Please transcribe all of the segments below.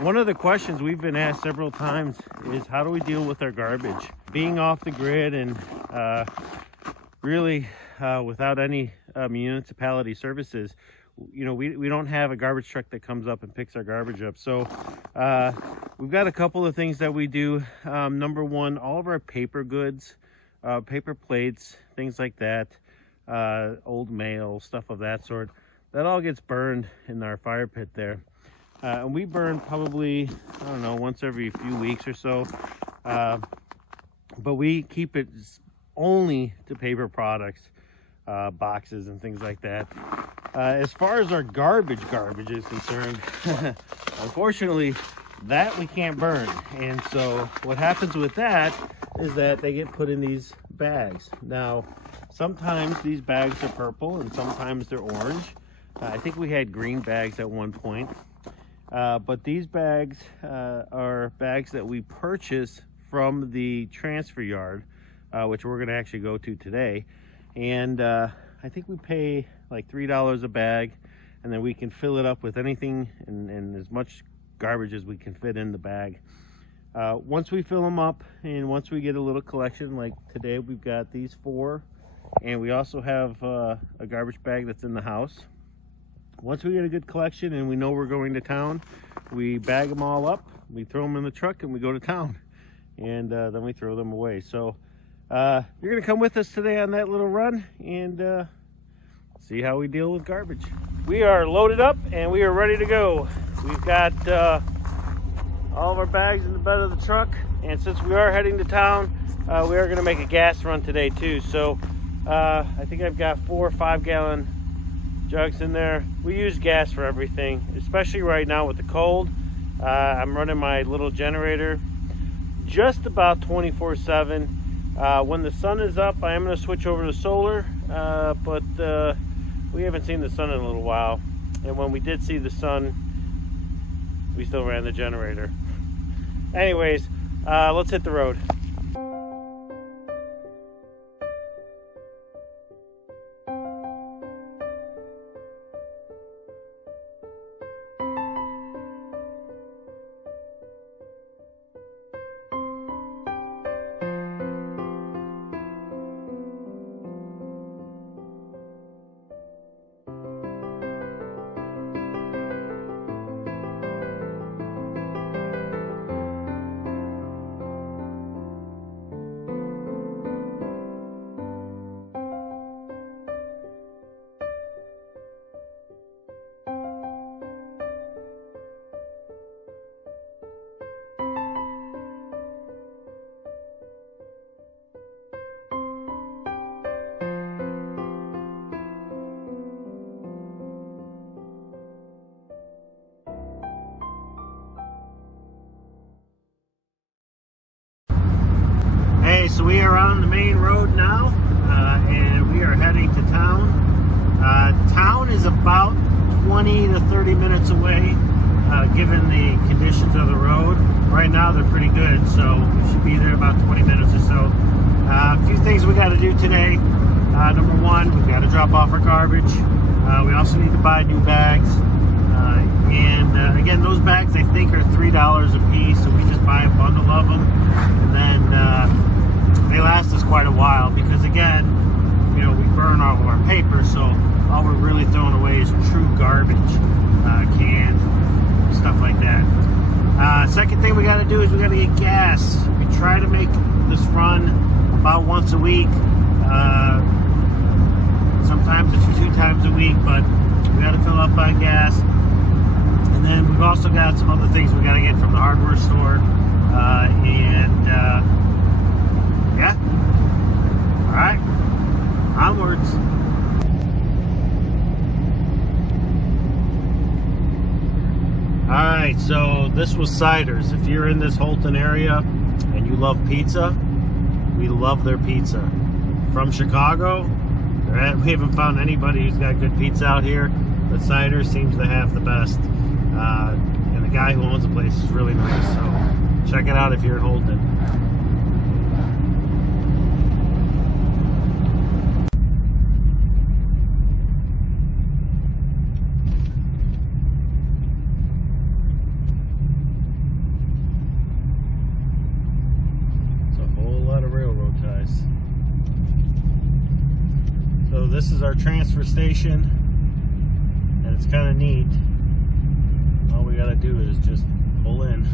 One of the questions we've been asked several times is how do we deal with our garbage? Being off the grid and really without any municipality services, you know, we don't have a garbage truck that comes up and picks our garbage up. So we've got a couple of things that we do. Number one, all of our paper goods, paper plates, things like that, old mail, stuff of that sort, that all gets burned in our fire pit there. And we burn probably, I don't know, once every few weeks or so. But we keep it only to paper products, boxes and things like that. As far as our garbage is concerned, unfortunately, that we can't burn. And so what happens with that is that they get put in these bags. Now, sometimes these bags are purple and sometimes they're orange. I think we had green bags at one point. But these bags are bags that we purchase from the transfer yard, which we're going to actually go to today. And I think we pay like $3 a bag, and then we can fill it up with anything and as much garbage as we can fit in the bag. Once we fill them up and once we get a little collection, like today we've got these 4, and we also have a garbage bag that's in the house. Once we get a good collection and we know we're going to town, we bag them all up, we throw them in the truck, and we go to town. And then we throw them away. So you're going to come with us today on that little run and see how we deal with garbage. We are loaded up and we are ready to go. We've got all of our bags in the bed of the truck. And since we are heading to town, we are going to make a gas run today too. So I think I've got 4 or 5 gallon jugs in there. We use gas for everything, especially right now with the cold. I'm running my little generator just about 24/7. When the sun is up, I am going to switch over to solar, but we haven't seen the sun in a little while. And when we did see the sun, we still ran the generator. Anyways, let's hit the road. So we are on the main road now, and we are heading to town. Town is about 20 to 30 minutes away, given the conditions of the road. Right now they're pretty good, so we should be there about 20 minutes or so. A few things we got to do today. Number one, we've got to drop off our garbage. We also need to buy new bags. And again, those bags I think are $3 a piece, so we just buy a bundle of them, and then they last us quite a while because, again, you know, we burn all of our paper, so all we're really throwing away is true garbage, cans, stuff like that. Second thing we got to do is we got to get gas. We try to make this run about once a week. Sometimes it's 2 times a week, but we got to fill up on gas. And then we've also got some other things we got to get from the hardware store, yeah. All right, onwards. All right, so this was Ciders. If you're in this Holton area and you love pizza, we love their pizza. From Chicago, we haven't found anybody who's got good pizza out here, but Ciders seems to have the best. And the guy who owns the place is really nice, so check it out if you're in Holton. this is our transfer station, and it's kind of neat. All we gotta do is just pull in.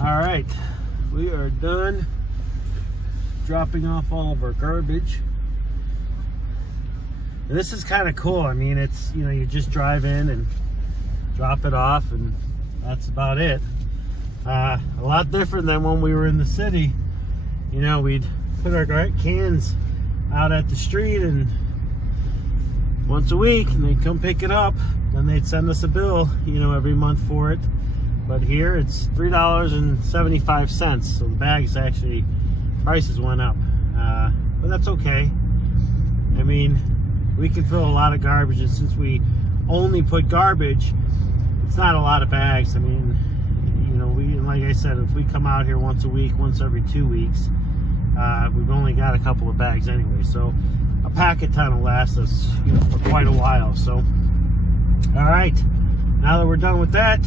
All right, we are done dropping off all of our garbage. And this is kind of cool. I mean, it's, you know, you just drive in and drop it off, and that's about it. A lot different than when we were in the city. You know, we'd put our cans out at the street, and once a week, and they'd come pick it up. Then they'd send us a bill, you know, every month for it. But here it's $3.75, so the bags actually, prices went up. But that's okay. I mean, we can fill a lot of garbage, and since we only put garbage, it's not a lot of bags. I mean, you know, like I said, if we come out here once a week, once every 2 weeks, we've only got a couple of bags anyway. So a packet ton will last us, you know, for quite a while. So, all right, now that we're done with that,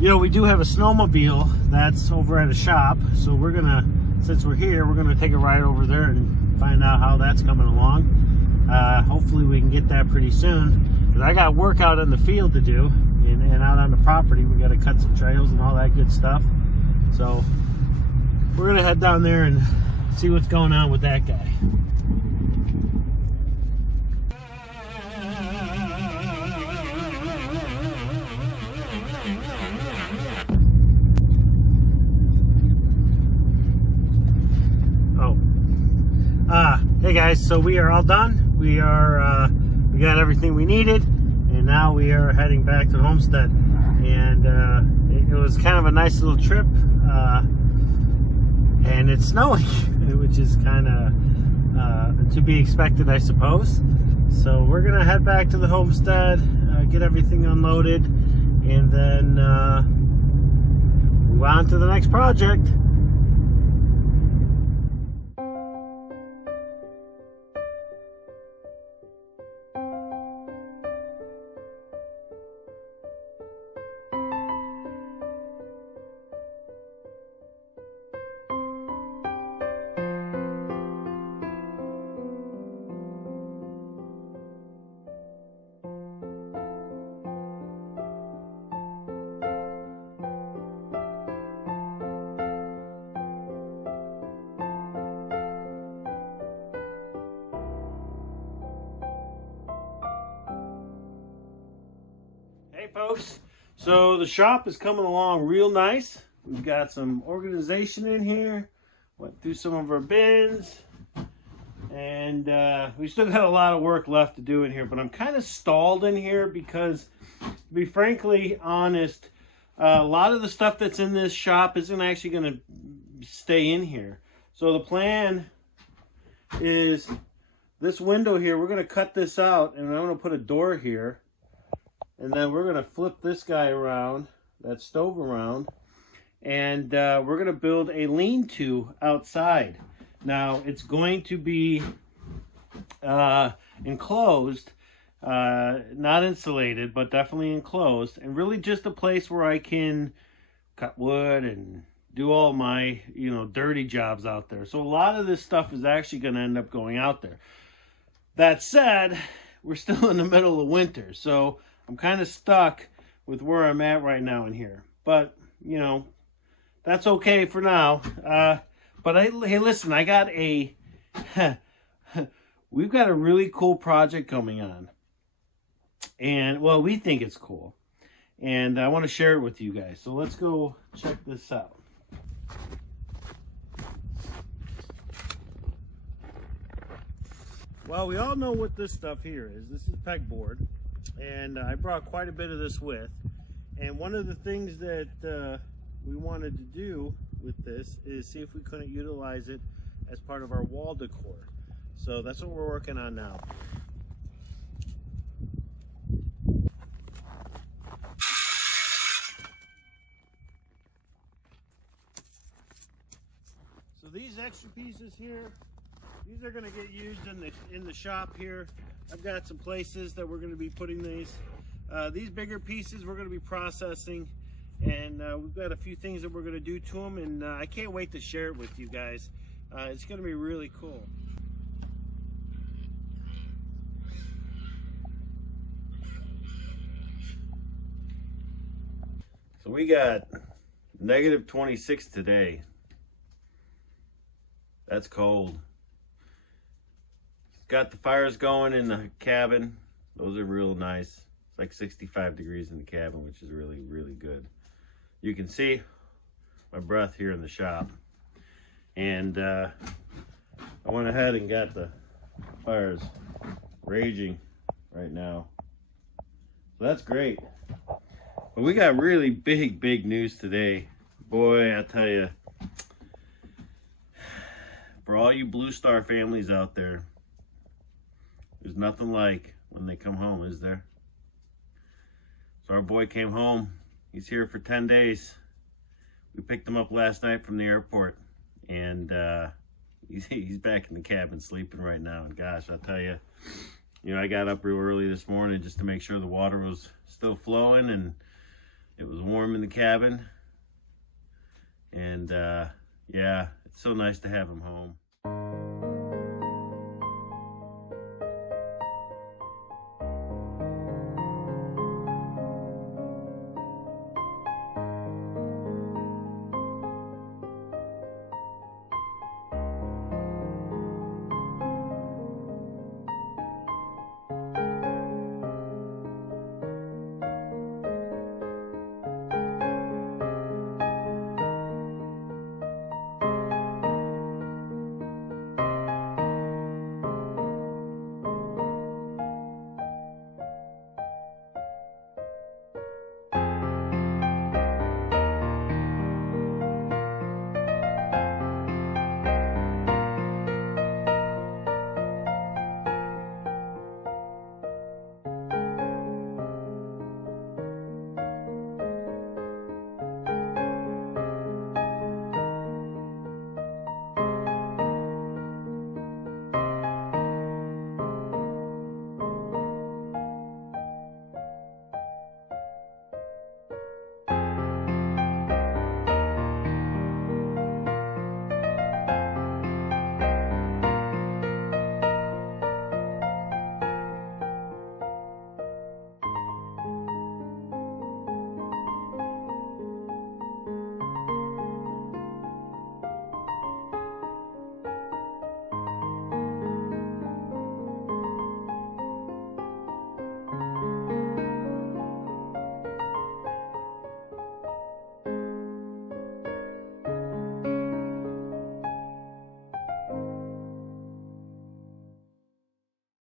you know, we do have a snowmobile that's over at a shop, so we're gonna, since we're here, we're gonna take a ride over there and find out how that's coming along. Hopefully we can get that pretty soon, because I got work out in the field to do, and out on the property. We got to cut some trails and all that good stuff. So we're gonna head down there and see what's going on with that guy. Hey guys, so we are all done. We got everything we needed, and now we are heading back to Homestead. And it was kind of a nice little trip, and it's snowing, which is kind of to be expected, I suppose. So we're gonna head back to the homestead, get everything unloaded, and then move on to the next project. Hey folks, so the shop is coming along real nice. We've got some organization in here, went through some of our bins, and we still got a lot of work left to do in here, but I'm kind of stalled in here because, to be frankly honest, a lot of the stuff that's in this shop isn't actually going to stay in here. So the plan is this window here, we're going to cut this out, and I'm going to put a door here. And then we're going to flip this guy around, that stove around, and we're going to build a lean-to outside. Now, it's going to be enclosed, not insulated, but definitely enclosed, and really just a place where I can cut wood and do all my, you know, dirty jobs out there. So a lot of this stuff is actually going to end up going out there. That said, we're still in the middle of winter, so I'm kind of stuck with where I'm at right now in here. But, you know, that's okay for now. But hey, listen, I got a... we've got a really cool project coming on. And, well, we think it's cool. And I want to share it with you guys. So let's go check this out. Well, we all know what this stuff here is. This is pegboard. And I brought quite a bit of this with. And one of the things that we wanted to do with this is see if we couldn't utilize it as part of our wall decor. So that's what we're working on now. these extra pieces here, these are going to get used in the shop here. I've got some places that we're going to be putting these bigger pieces we're going to be processing, and we've got a few things that we're going to do to them, and I can't wait to share it with you guys. It's going to be really cool. So we got -26 today. That's cold. Got the fires going in the cabin. Those are real nice. It's like 65 degrees in the cabin, which is really, really good. You can see my breath here in the shop. And I went ahead and got the fires raging right now. So that's great. But we got really big news today. Boy, I tell you, for all you Blue Star families out there, there's nothing like when they come home, is there? So our boy came home. He's here for 10 days. We picked him up last night from the airport, and he's back in the cabin sleeping right now. And gosh, I'll tell you, I got up real early this morning just to make sure the water was still flowing and it was warm in the cabin. And yeah, it's so nice to have him home.